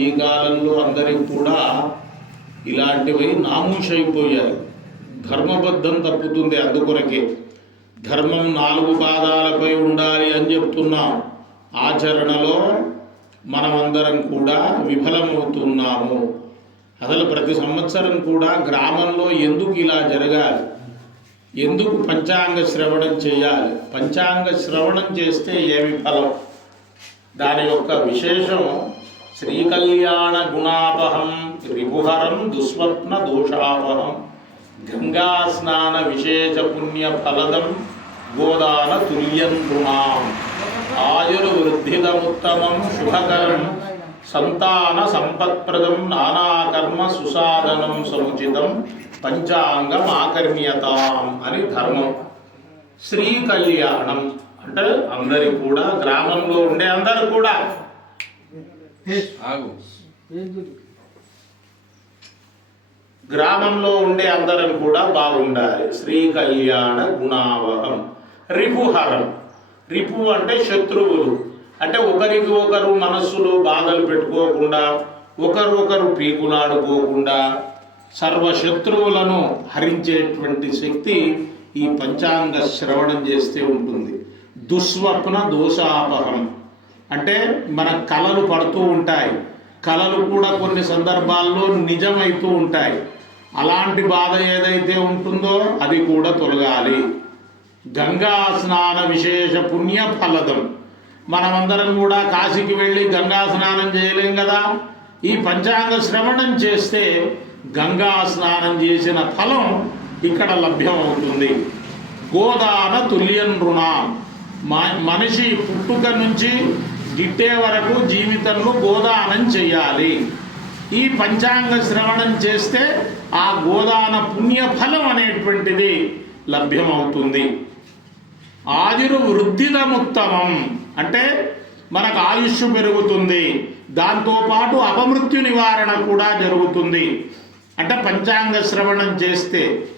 ఈ కాలంలో అందరికీ కూడా ఇలాంటివి నామూషైపోయాయి ధర్మబద్ధం తప్పుతుంది అందుకొరకే. ధర్మం నాలుగు పాదాలపై ఉండాలి అని చెప్తున్నాం. ఆచరణలో మనమందరం కూడా విఫలమవుతున్నాము. అసలు ప్రతి సంవత్సరం కూడా గ్రామంలో ఎందుకు ఇలా జరగాలి? ఎందుకు పంచాంగ శ్రవణం చేయాలి? పంచాంగ శ్రవణం చేస్తే ఏమి ఫలం దాని యొక్క విశేషం శ్రీకళ్యాణ గుణాపహం రిపుహరం దుస్వప్న దోషాపహం గంగా స్నాన విశేష పుణ్య ఫలదం గోదాన తుల్యం గుణాం ఆయుర్వృద్ధిదముత్తమం శుభకరం సంతాన సంపత్ప్రదం నానాకర్మ సుసాధనం సముచితం పంచాంగం ఆకర్మ్యతాం అని ధర్మం. శ్రీ కళ్యాణం అంటే అందరి కూడా గ్రామంలో ఉండే అందరు కూడా ఆగు. గ్రామంలో ఉండే అందరం కూడా బాగుండాలి. శ్రీ కళ్యాణ గుణావహం రిపుహరం రిపు అంటే శత్రువులు. అంటే ఒకరికి ఒకరు మనస్సులో బాధలు పెట్టుకోకుండా ఒకరు ఒకరు పీకులాడుకోకుండా సర్వ శత్రువులను హరించేటువంటి శక్తి ఈ పంచాంగ శ్రవణం చేస్తే ఉంటుంది. దుస్వప్న దోషాపహం. అంటే మన కలలు పడుతూ ఉంటాయి. కలలు కూడా కొన్ని సందర్భాల్లో నిజమైతూ ఉంటాయి. అలాంటి బాధ ఏదైతే ఉంటుందో అది కూడా తొలగాలి. గంగా స్నాన విశేష పుణ్య ఫలదం. మనమందరం కూడా కాశీకి వెళ్ళి గంగా స్నానం చేయలేం కదా? ఈ పంచాంగ శ్రవణం చేస్తే గంగా స్నానం చేసిన ఫలం ఇక్కడ లభ్యం అవుతుంది గోదాన తుల్యం రుణ. మనిషి పుట్టుక నుంచి గిట్టే వరకు జీవితంలో గోదానం చేయాలి. ఈ పంచాంగ శ్రవణం చేస్తే ఆ గోదాన పుణ్యఫలం అనేటువంటిది లభ్యమవుతుంది. ఆయురు వృద్ధిదముత్తమం. అంటే మనకు ఆయుష్ పెరుగుతుంది. దాంతోపాటు అపమృత్యు నివారణ కూడా జరుగుతుంది. అంటే పంచాంగ శ్రవణం చేస్తే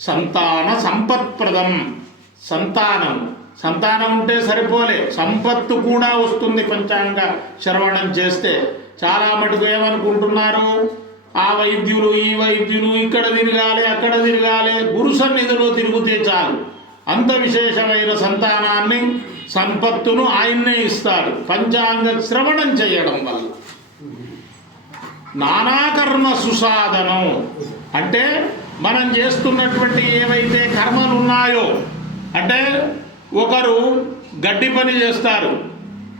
సంతాన సంపత్ప్రదం సంతానం సంతానం ఉంటే సరిపోలే సంపత్తు కూడా వస్తుంది పంచాంగ శ్రవణం చేస్తే. చాలా మటుకు ఏమనుకుంటున్నారు? ఆ వైద్యులు ఈ వైద్యులు ఇక్కడ తిరగాలి అక్కడ తిరగాలి గురు సన్నిధిలో తిరిగితే చాలు. అంత విశేషమైన సంతానాన్ని సంపత్తును ఆయన్నే ఇస్తాడు. పంచాంగ శ్రవణం చేయడం వల్ల. నానాకర్మ సుసాధనం. అంటే మనం చేస్తున్నటువంటి ఏవైతే కర్మలు ఉన్నాయో అంటే ఒకరు గడ్డి పని చేస్తారు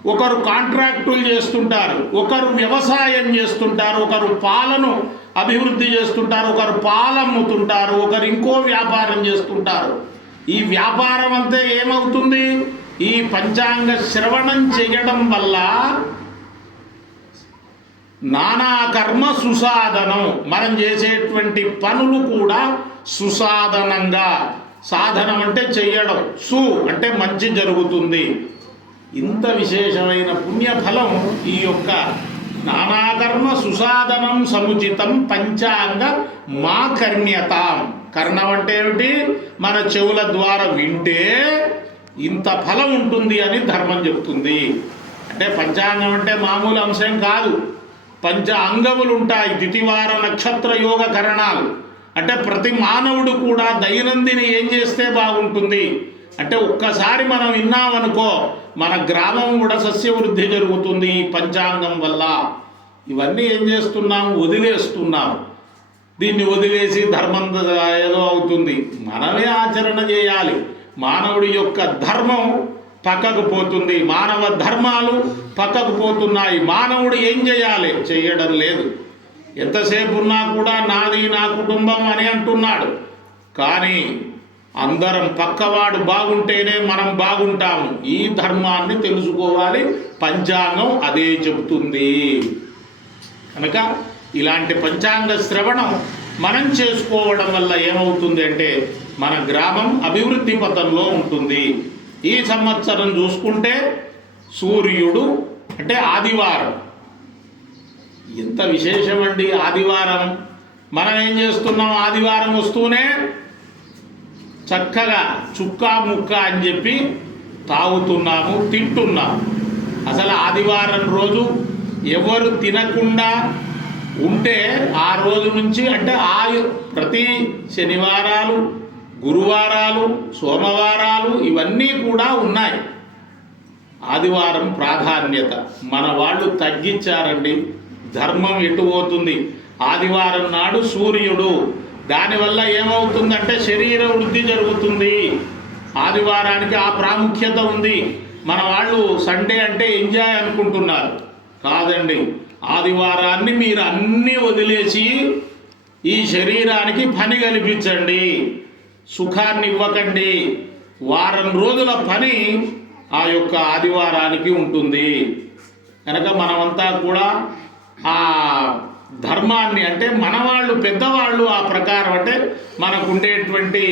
ఒకరు కాంట్రాక్టులు చేస్తుంటారు ఒకరు వ్యవసాయం చేస్తుంటారు ఒకరు పాలను అభివృద్ధి చేస్తుంటారు ఒకరు పాలమ్ముతుంటారు ఒకరు ఇంకో వ్యాపారం చేస్తుంటారు. ఈ వ్యాపారం అంతే ఏమవుతుంది? ఈ పంచాంగ శ్రవణం చేయడం వల్ల నానా కర్మ సుసాధనం మనం చేసేటువంటి పనులు కూడా సుసాధనంగా సాధనం అంటే చెయ్యడం సు అంటే మంచి జరుగుతుంది. ఇంత విశేషమైన పుణ్యఫలం ఈ యొక్క నానాకర్మ సుసాధనం సముచితం పంచాంగ మా కర్మ్యతాం. కర్ణం అంటే ఏమిటి? మన చెవుల ద్వారా వింటే ఇంత ఫలం ఉంటుంది అని ధర్మం చెప్తుంది. అంటే పంచాంగం అంటే మామూలు అంశం కాదు. పంచ అంగములు ఉంటాయి ద్వితివార నక్షత్ర యోగ కరణాలు. అంటే ప్రతి మానవుడు కూడా దైనందిని ఏం చేస్తే బాగుంటుంది? అంటే ఒక్కసారి మనం విన్నామనుకో మన గ్రామం కూడా సస్యవృద్ధి జరుగుతుంది ఈ పంచాంగం వల్ల. ఇవన్నీ ఏం చేస్తున్నాం? వదిలేస్తున్నాం. దీన్ని వదిలేసి ధర్మం ఏదో అవుతుంది. మనమే ఆచరణ చేయాలి. మానవుడి యొక్క ధర్మం పక్కకు పోతుంది. మానవ ధర్మాలు పక్కకు పోతున్నాయి. మానవుడు ఏం చేయాలి? చేయడం లేదు. ఎంతసేపు ఉన్నా కూడా నాది నా కుటుంబం అని అంటున్నాడు. కానీ అందరం పక్కవాడు బాగుంటేనే మనం బాగుంటాము. ఈ ధర్మాన్ని తెలుసుకోవాలి. పంచాంగం అదే చెబుతుంది. కనుక ఇలాంటి పంచాంగ శ్రవణం మనం చేసుకోవడం వల్ల ఏమవుతుంది అంటే మన గ్రామం అభివృద్ధి పథంలో ఉంటుంది. ఈ సంవత్సరం చూసుకుంటే సూర్యుడు అంటే ఆదివారం. ఎంత విశేషమండి ఆదివారం? మనం ఏం చేస్తున్నాం? ఆదివారం వస్తూనే చక్కగా చుక్కా ముక్క అని చెప్పి తాగుతున్నాము తింటున్నాము. అసలు ఆదివారం రోజు ఎవరు తినకుండా ఉంటే ఆ రోజు నుంచి అంటే ఆ ప్రతి శనివారాలు గురువారాలు సోమవారాలు ఇవన్నీ కూడా ఉన్నాయి. ఆదివారం ప్రాధాన్యత. మన వాళ్ళు తగ్గించారండి. ధర్మం ఎటు పోతుంది. ఆదివారం నాడు సూర్యుడు. దానివల్ల ఏమవుతుందంటే శరీర వృద్ధి జరుగుతుంది. ఆదివారానికి ఆ ప్రాముఖ్యత ఉంది. మన వాళ్ళు సండే అంటే ఎంజాయ్ అనుకుంటున్నారు. కాదండి. ఆదివారాన్ని మీరు అన్నీ వదిలేసి ఈ శరీరానికి పని కల్పించండి. సుఖాన్ని ఇవ్వకండి. వారం రోజుల పని ఆ యొక్క ఆదివారానికి ఉంటుంది. కనుక మనమంతా కూడా ఆ ధర్మాన్ని అంటే మనవాళ్ళు పెద్దవాళ్ళు ఆ ప్రకారం అంటే మనకు ఉండేటువంటి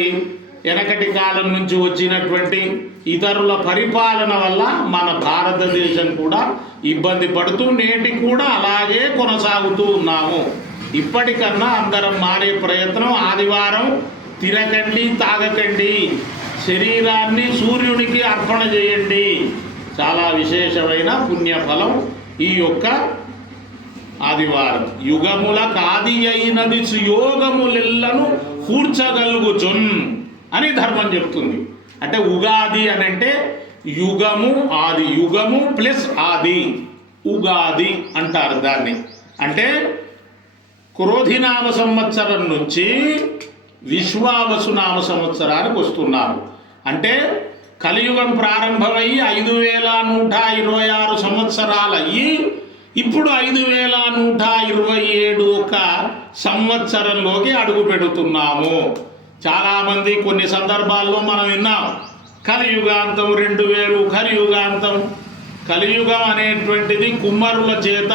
వెనకటి కాలం నుంచి వచ్చినటువంటి ఇతరుల పరిపాలన వల్ల మన భారతదేశం కూడా ఇబ్బంది పడుతూ నేటి కూడా అలాగే కొనసాగుతూ ఉన్నాము. ఇప్పటికన్నా అందరం మారే ప్రయత్నం ఆదివారం తినకండి తాగకండి శరీరాన్ని సూర్యునికి అర్పణ చేయండి. చాలా విశేషమైన పుణ్యఫలం ఈ యొక్క ఆదివారం యుగముల కాది అయినది సుయోగములెల్లను కూర్చగలుగుచున్ అని ధర్మం చెప్తుంది. అంటే ఉగాది అని అంటే యుగము ఆది యుగము ప్లస్ ఆది. ఉగాది అంటారు దాన్ని. అంటే క్రోధినామ సంవత్సరం నుంచి విశ్వావసునామ సంవత్సరానికి వస్తున్నారు. అంటే కలియుగం ప్రారంభమై ఐదు వేల నూట ఇరవై ఆరు సంవత్సరాలు అయ్యి ఇప్పుడు ఐదు వేల నూట ఇరవై ఏడు ఒక సంవత్సరంలోకి అడుగు పెడుతున్నాము. చాలామంది కొన్ని సందర్భాల్లో మనం విన్నాం కలియుగాంతం రెండు వేలు కలియుగాంతం. కలియుగం అనేటువంటిది కుమ్మరుల చేత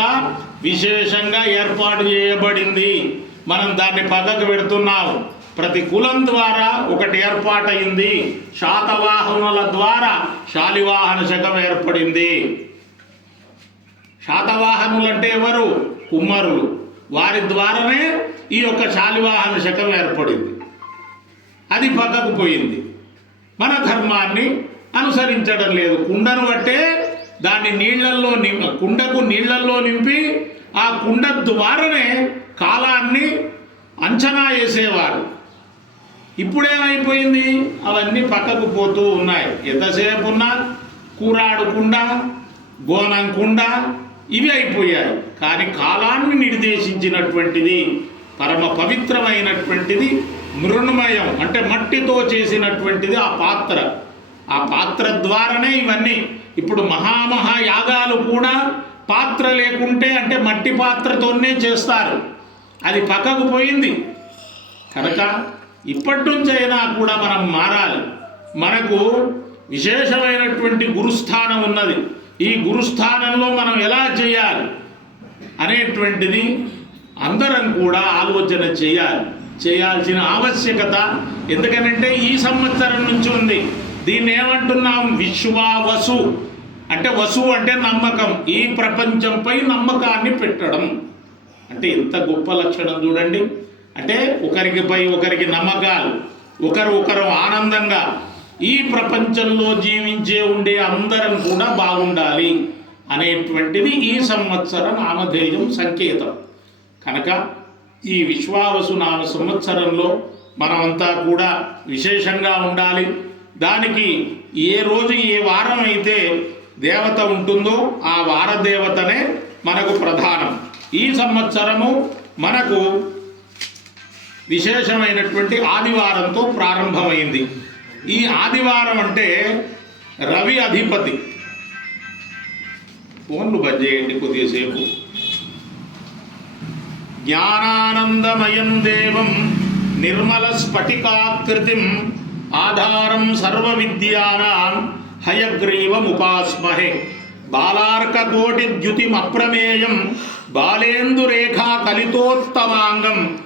విశేషంగా ఏర్పాటు చేయబడింది. మనం దాన్ని పక్కకు పెడుతున్నాం. ప్రతి కులం ద్వారా ఒకటి ఏర్పాటైంది. శాతవాహనుల ద్వారా శాలివాహన శకం ఏర్పడింది. శాతవాహనులు అంటే ఎవరు? కుమ్మరులు. వారి ద్వారానే ఈ యొక్క శాలివాహన శకం ఏర్పడింది. అది పక్కకు పోయింది. మన ధర్మాన్ని అనుసరించడం లేదు. కుండను బట్టే దాన్ని నీళ్ళల్లో నిం కుండకు నీళ్ళల్లో నింపి ఆ కుండ ద్వారానే కాలాన్ని అంచనా వేసేవారు. ఇప్పుడేమైపోయింది? అవన్నీ పక్కకు పోతూ ఉన్నాయి. ఎంతసేపు ఉన్నా కూరాడు కుండ గోనం కుండ ఇవి అయిపోయాయి. కానీ కాలాన్ని నిర్దేశించినటువంటిది పరమ పవిత్రమైనటువంటిది మృణమయం అంటే మట్టితో చేసినటువంటిది ఆ పాత్ర. ఆ పాత్ర ద్వారానే ఇవన్నీ. ఇప్పుడు మహామహా యాగాలు కూడా పాత్ర లేకుంటే అంటే మట్టి పాత్రతోనే చేస్తారు. అది పక్కకు పోయింది. కనుక ఇప్పటి నుంచి అయినా కూడా మనం మారాలి. మనకు విశేషమైనటువంటి గురుస్థానం ఉన్నది. ఈ గురుస్థానంలో మనం ఎలా చేయాలి అనేటువంటిది అందరం కూడా ఆలోచన చేయాలి. చేయాల్సిన ఆవశ్యకత ఎందుకనంటే ఈ సంవత్సరం నుంచి ఉంది. దీన్ని ఏమంటున్నాం? విశ్వావసు. అంటే వసు అంటే నమ్మకం. ఈ ప్రపంచంపై నమ్మకాన్ని పెట్టడం. అంటే ఎంత గొప్ప లక్షణం చూడండి. అంటే ఒకరికి పై ఒకరికి నమ్మకాలు. ఒకరు ఒకరు ఆనందంగా. ఈ ప్రపంచంలో జీవించే ఉండే అందరం కూడా బాగుండాలి అనేటువంటిది ఈ సంవత్సర నామధేయం సంకేతం. కనుక ఈ విశ్వావసు నామ సంవత్సరంలో మనమంతా కూడా విశేషంగా ఉండాలి. దానికి ఏ రోజు ఏ వారం అయితే దేవత ఉంటుందో ఆ వార దేవతనే మనకు ప్రధానం. ఈ సంవత్సరము మనకు విశేషమైనటువంటి ఆదివారంతో ప్రారంభమైంది. ఈ ఆదివారం అంటే రవి అధిపతి. ఫోన్లు బంద్ చేయండి కొద్దిసేపు. జ్ఞానానందమయం దేవం నిర్మల స్ఫటికాకృతిం ఆధారం సర్వ విద్యానాం హయగ్రీవముపాస్మహే. బాలార్కకోటి ద్యుతిమప్రమేయం బాలేందురేఖా కలితోత్తమాంగం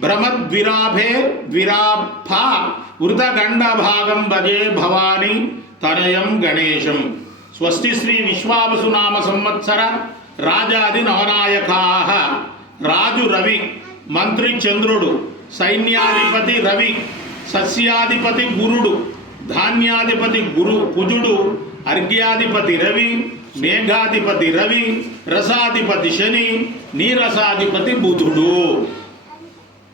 భ్రమద్విరాభే ద్విరాభ వృతగండభాగం భజే భవాని తనయం గణేశం స్వస్తి శ్రీ విశ్వావసు నామ సంవత్సర రాజాది నవనాయకా రాజు రవి మంత్రి చంద్రుడు సైన్యాధిపతి రవి సస్యాధిపతి గురుడు ధాన్యాధిపతి గురు కుజుడు అర్ఘ్యాధిపతి రవి మేఘాధిపతి రవి రసాధిపతి శని నీరసాధిపతి బుధుడు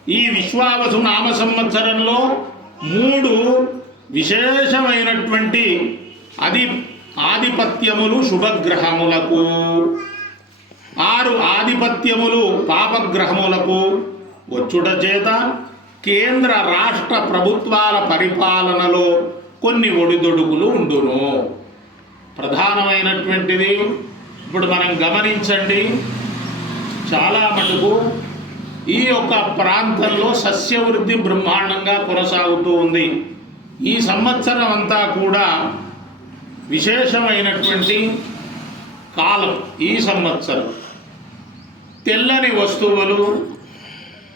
ఈ విశ్వావసు నామ సంవత్సరంలో మూడు విశేషమైనటువంటి అది ఆధిపత్యములు శుభగ్రహములకు ఆరు ఆధిపత్యములు పాపగ్రహములకు వచ్చుట చేత కేంద్ర రాష్ట్ర ప్రభుత్వాల పరిపాలనలో కొన్ని ఒడిదొడుగులు ఉండును. ప్రధానమైనటువంటిది ఇప్పుడు మనం గమనించండి చాలా మటుకు ఈ యొక్క ప్రాంతంలో సస్యవృద్ధి బ్రహ్మాండంగా కొనసాగుతూ ఉంది. ఈ సంవత్సరం అంతా కూడా విశేషమైనటువంటి కాలం ఈ సంవత్సరం. తెల్లని వస్తువులు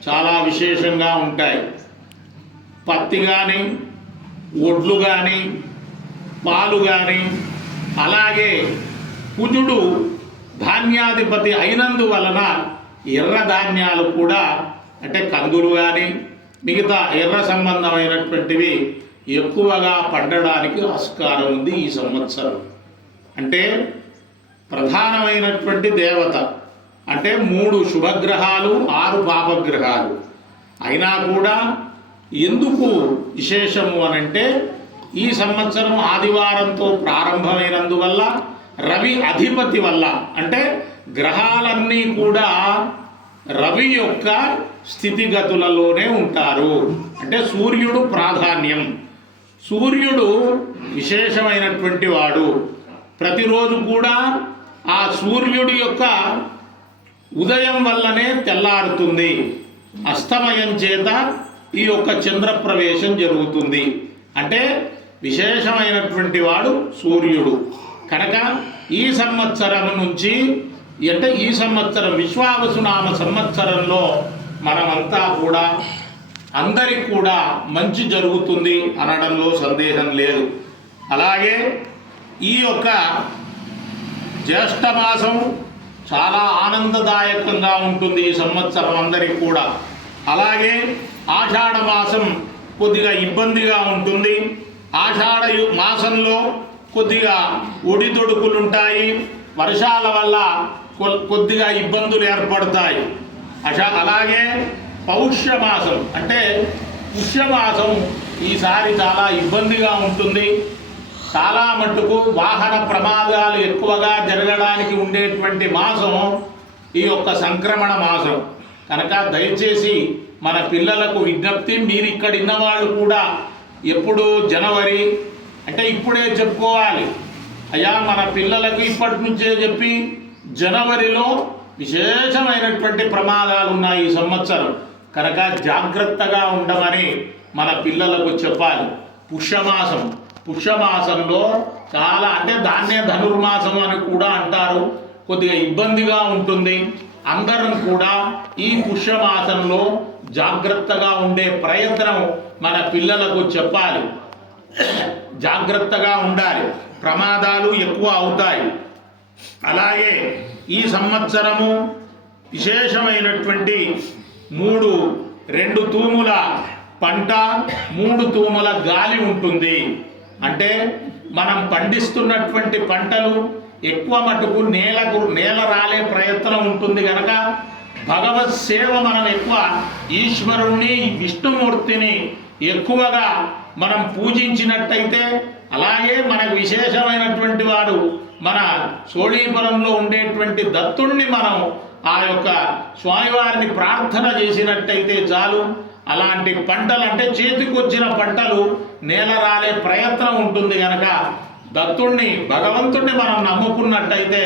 చాలా విశేషంగా ఉంటాయి. పత్తి కానీ ఒడ్లు కానీ పాలు కానీ అలాగే కుజుడు ధాన్యాధిపతి అయినందువలన ఎర్ర ధాన్యాలు కూడా అంటే కందులు కానీ మిగతా ఎర్ర సంబంధమైనటువంటివి ఎక్కువగా పండడానికి ఆస్కారం ఉంది ఈ సంవత్సరం. అంటే ప్రధానమైనటువంటి దేవత అంటే మూడు శుభగ్రహాలు ఆరు పాపగ్రహాలు. అయినా కూడా ఎందుకు విశేషము అనంటే ఈ సంవత్సరం ఆదివారంతో ప్రారంభమైనందువల్ల రవి అధిపతి వల్ల అంటే గ్రహాలన్నీ కూడా రవి యొక్క స్థితిగతులలోనే ఉంటారు. అంటే సూర్యుడు ప్రాధాన్యం. సూర్యుడు విశేషమైనటువంటి వాడు. ప్రతిరోజు కూడా ఆ సూర్యుడి యొక్క ఉదయం వల్లనే తెల్లారుతుంది. అస్తమయం చేత ఈ యొక్క చంద్రప్రవేశం జరుగుతుంది. అంటే విశేషమైనటువంటి వాడు సూర్యుడు. కనుక ఈ సంవత్సరం నుంచి అంటే ఈ సంవత్సరం విశ్వావసునామ సంవత్సరంలో మనమంతా కూడా అందరికి కూడా మంచి జరుగుతుంది అనడంలో సందేహం లేదు. అలాగే ఈ యొక్క జ్యేష్ఠ మాసం చాలా ఆనందదాయకంగా ఉంటుంది ఈ సంవత్సరం అందరికి కూడా. అలాగే ఆషాఢ మాసం కొద్దిగా ఇబ్బందిగా ఉంటుంది. ఆషాఢ యు- మాసంలో కొద్దిగా ఒడిదొడుకులుంటాయి. వర్షాల వల్ల కొద్దిగా ఇబ్బందులు ఏర్పడతాయి. అషా అలాగే పౌష్యమాసం. అంటే పుష్యమాసం ఈసారి చాలా ఇబ్బందిగా ఉంటుంది. చాలా మట్టుకు వాహన ప్రమాదాలు ఎక్కువగా జరగడానికి ఉండేటువంటి మాసం ఈ యొక్క సంక్రమణ మాసం. కనుక దయచేసి మన పిల్లలకు విజ్ఞప్తి మీరు ఇక్కడ వాళ్ళు కూడా ఎప్పుడు జనవరి అంటే ఇప్పుడే చెప్పుకోవాలి. అయ్యా మన పిల్లలకు ఇప్పటి నుంచే చెప్పి జనవరిలో విశేషమైనటువంటి ప్రమాదాలు ఉన్నాయి ఈ సంవత్సరం. కనుక జాగ్రత్తగా ఉండమని మన పిల్లలకు చెప్పాలి. పుష్యమాసం. పుష్యమాసంలో చాలా అంటే దాన్నే ధనుర్మాసం అని కూడా అంటారు. కొద్దిగా ఇబ్బందిగా ఉంటుంది. అందరం కూడా ఈ పుష్యమాసంలో జాగ్రత్తగా ఉండే ప్రయత్నం మన పిల్లలకు చెప్పాలి. జాగ్రత్తగా ఉండాలి. ప్రమాదాలు ఎక్కువ అవుతాయి. అలాగే ఈ సంవత్సరము విశేషమైనటువంటి మూడు రెండు తూముల పంట మూడు తూముల గాలి ఉంటుంది. అంటే మనం పండిస్తున్నటువంటి పంటలు ఎక్కువ మటుకు నేలకు నేల రాలే ప్రయత్నం ఉంటుంది కనుక భగవత్ సేవ మనం ఎక్కువ ఈశ్వరుణ్ణి విష్ణుమూర్తిని ఎక్కువగా మనం పూజించినట్టయితే అలాగే మనకు విశేషమైనటువంటి వాడు మన సోళీపురంలో ఉండేటువంటి దత్తుణ్ణి మనం ఆ యొక్క స్వామివారిని ప్రార్థన చేసినట్టయితే చాలు. అలాంటి పంటలు అంటే చేతికొచ్చిన పంటలు నేల రాలే ప్రయత్నం ఉంటుంది కనుక దత్తుణ్ణి భగవంతుణ్ణి మనం నమ్ముకున్నట్టయితే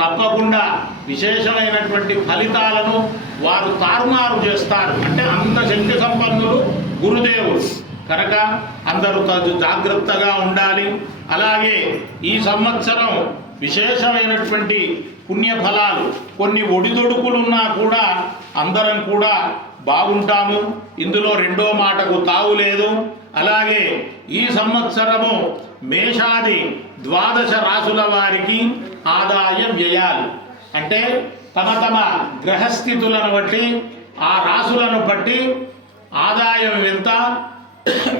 తప్పకుండా విశేషమైనటువంటి ఫలితాలను వారు తారుమారు చేస్తారు. అంటే అంత శక్తి సంపన్నులు గురుదేవుడు కనుక అందరూ తగు జాగ్రత్తగా ఉండాలి. అలాగే ఈ సంవత్సరం విశేషమైనటువంటి పుణ్యఫలాలు కొన్ని ఒడిదొడుకులున్నా కూడా అందరం కూడా బాగుంటాము. ఇందులో రెండో మాటకు తావు లేదు. అలాగే ఈ సంవత్సరము మేషాది ద్వాదశ రాసుల వారికి ఆదాయ వ్యయాలు. అంటే తమ తమ గ్రహస్థితులను బట్టి ఆ రాసులను బట్టి ఆదాయం ఎంత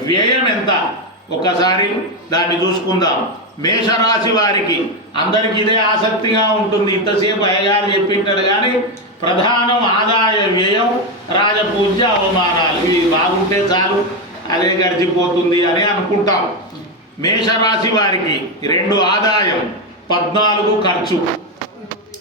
వ్యయం ఎంత ఒకసారి దాన్ని చూసుకుందాం. మేషరాశి వారికి అందరికి ఇదే ఆసక్తిగా ఉంటుంది. ఇంతసేపు అయ్యగారు చెప్పింటాడు కానీ ప్రధానం ఆదాయ వ్యయం రాజపూజ్య అవమానాలు. ఇవి బాగుంటే చాలు అదే గడిచిపోతుంది అని అనుకుంటాం. మేషరాశి వారికి రెండు ఆదాయం పద్నాలుగు ఖర్చు.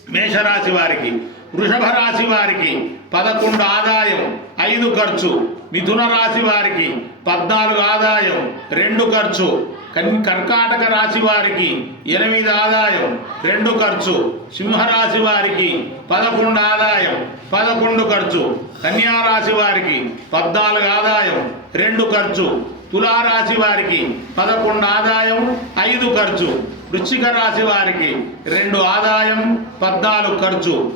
మేషరాశి వారికి వృషభ రాశి వారికి పదకొండు ఆదాయం ఐదు ఖర్చు. మిథున రాశి వారికి పద్నాలుగు ఆదాయం రెండు ఖర్చు. కన్- కర్కాటక రాశి వారికి ఎనిమిది ఆదాయం రెండు ఖర్చు. సింహరాశి వారికి పదకొండు ఆదాయం పదకొండు ఖర్చు. కన్యా రాశి వారికి పద్నాలుగు ఆదాయం రెండు ఖర్చు. తులారాశి వారికి పదకొండు ఆదాయం ఐదు ఖర్చు. వృశ్చిక రాశి వారికి రెండు ఆదాయం పద్నాలుగు ఖర్చు.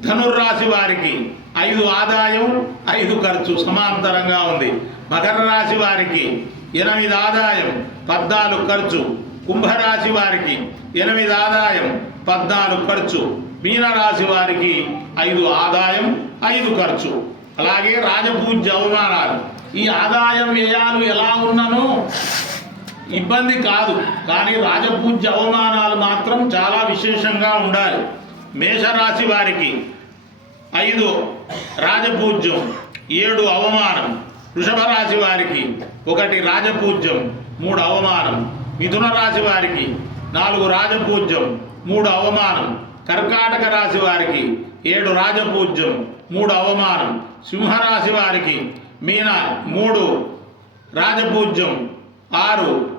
ధనుర్రాశి వారికి ఐదు ఆదాయం ఐదు ఖర్చు సమాంతరంగా ఉంది. మకర రాశి వారికి ఎనిమిది ఆదాయం పద్నాలుగు ఖర్చు. కుంభరాశి వారికి ఎనిమిది ఆదాయం పద్నాలుగు ఖర్చు. మీనరాశి వారికి ఐదు ఆదాయం ఐదు ఖర్చు. అలాగే రాజపూజ్య అవమానాలు. ఈ ఆదాయం వ్యయాలు ఎలా ఉన్ననో ఇబ్బంది కాదు. కానీ రాజపూజ్య అవమానాలు మాత్రం చాలా విశేషంగా ఉండాలి. మేషరాశి వారికి ఐదు రాజపూజ్యం ఏడు అవమానం. వృషభ రాశి వారికి ఒకటి రాజపూజ్యం మూడు అవమానం. మిథున రాశి వారికి నాలుగు రాజపూజ్యం మూడు అవమానం. కర్కాటక రాశి వారికి ఏడు రాజపూజ్యం మూడు అవమానం. సింహరాశి వారికి మీన మూడు రాజపూజ్యం ఆరు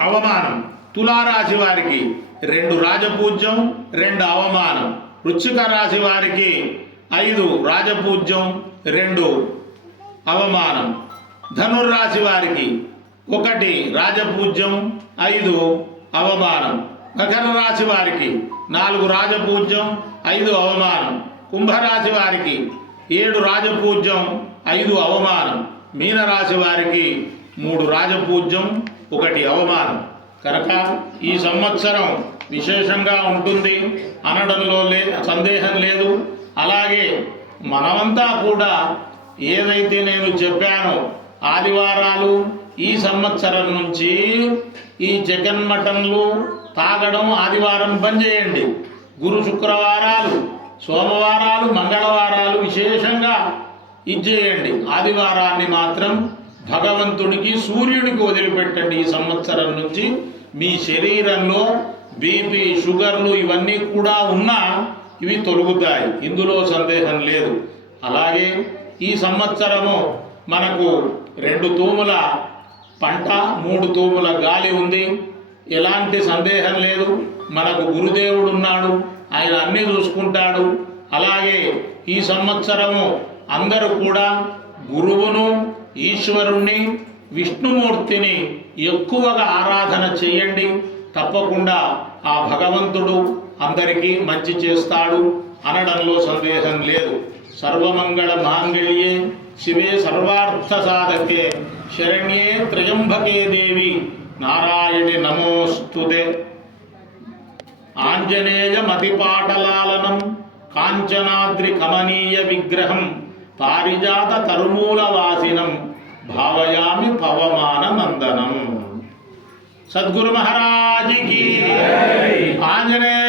అవమానం. తులారాశి వారికి రెండు రాజపూజ్యం రెండు అవమానం. వృశ్చిక రాశి వారికి ఐదు రాజపూజ్యం రెండు అవమానం. ధనుర్రాశి వారికి ఒకటి రాజపూజ్యం ఐదు అవమానం. మకర రాశి వారికి నాలుగు రాజపూజ్యం ఐదు అవమానం. కుంభరాశి వారికి ఏడు రాజపూజ్యం ఐదు అవమానం. మీనరాశి వారికి మూడు రాజపూజ్యం ఒకటి అవమానం. కనుక ఈ సంవత్సరం విశేషంగా ఉంటుంది. అనడంలో లే సందేహం లేదు. అలాగే మనమంతా కూడా ఏదైతే నేను చెప్పానో ఆదివారాలు ఈ సంవత్సరం నుంచి ఈ చికెన్ మటన్లు తాగడం ఆదివారం బంద్ చేయండి. గురు శుక్రవారాలు సోమవారాలు మంగళవారాలు విశేషంగా ఇచ్చేయండి ఆదివారాన్ని మాత్రం భగవంతుడికి సూర్యుడికి వదిలిపెట్టండి ఈ సంవత్సరం నుంచి. మీ శరీరంలో బీపీ షుగర్లు ఇవన్నీ కూడా ఉన్నా ఇవి తొలగుతాయి. ఇందులో సందేహం లేదు. అలాగే ఈ సంవత్సరము మనకు రెండు తూముల పంట మూడు తూముల గాలి ఉంది. ఎలాంటి సందేహం లేదు. మనకు గురుదేవుడు ఉన్నాడు. ఆయన అన్నీ చూసుకుంటాడు. అలాగే ఈ సంవత్సరము అందరూ కూడా గురువును ఈశ్వరుణ్ణి విష్ణుమూర్తిని ఎక్కువగా ఆరాధన చేయండి. తప్పకుండా ఆ భగవంతుడు అందరికీ మంచి చేస్తాడు అనడంలో సందేహం లేదు. సర్వమంగళ మాంగళ్యే శివే సర్వార్థ సాధకే శరణ్యే త్రయంబకే దేవి నారాయణి నమోస్తుదే ఆంజనేయ మతిపాటలాలనం కాంచనాద్రి కమనీయ విగ్రహం పారిజాత తరుమూల వాసినం భావయామి పవమాన మందనం సద్గురు మహారాజుకి ఆంజనేయ